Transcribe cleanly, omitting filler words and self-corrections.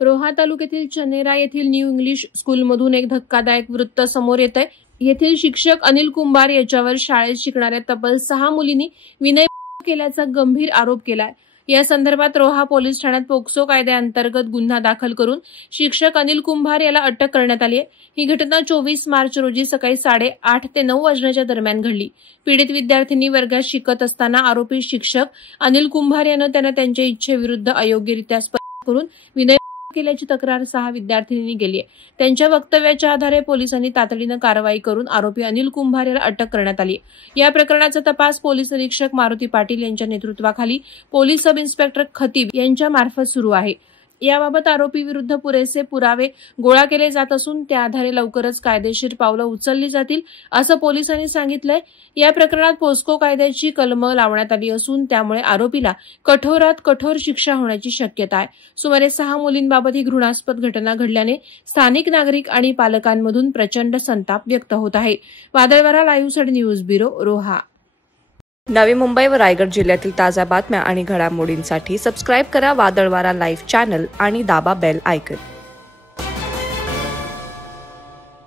रोहा तालुक्यातील चनेरा येथील new English स्कूलमधून एक धक्कादायक वृत्त समोर येत आहे। येथील शिक्षक अनिल कुंभार याच्यावर शाळेत शिकणाऱ्या तब्बल 6 मुलींनी विनय केल्याचा गंभीर आरोप केलाय। या संदर्भात रोहा पोलीस ठाण्यात पोक्सो कायद्याअंतर्गत गुन्हा दाखल करून शिक्षक अनिल कुंभार याला अटक करण्यात आली आहे। ही घटना 24 मार्च रोजी सकाळी 8:30 ते 9 वाजण्याच्या दरम्यान घडली। पीडित विद्यार्थिनी वर्गात शिकत असताना आरोपी शिक्षक अनिल कुंभार यानं त्यांना त्यांच्या इच्छेविरुद्ध अयोग्यरित्या स्पर्श करून विनय केल्याची तक्रार 6 विद्यार्थिनींनी केली आहे। त्यांच्या वक्तव्याच्या आधारे पोलिसांनी तातडीने कारवाई करून आरोपी अनिल कुंभार याला अटक करण्यात आली आहे। या प्रकरणाचा तपास पोलीस निरीक्षक मारुती पाटील यांच्या नेतृत्वाखाली पोलीस सब इन्स्पेक्टर खतीब यांच्या मार्फत सुरू आहे। याबाबत आरोपी विरुद्ध पुरेसे पुरावे गोळा केले जात असून त्या आधारे लवकरच कायदेशीर पावलं उचलली जातील असं पोलिसांनी सांगितलंय। या प्रकरणात पोस्को कायद्याची कलमं लावण्यात आली असून त्यामुळे आरोपीला कठोरात कठोर शिक्षा होण्याची शक्यता आहे। सुमारे 6 मुलींबाबत ही घृणास्पद घटना घडल्याने स्थानिक नागरिक आणि पालकांमधून प्रचंड संताप व्यक्त होत आहे। वादळवारा लाईव्हसाठी न्यूज ब्युरो रोहा। नवी मुंबई व रायगड जिल्ह्यातील ताज्या बातम्या आणि घडामोडींसाठी सबस्क्राईब करा वादळवारा लाईव्ह चॅनल आणि दाबा बेल आयकॉन।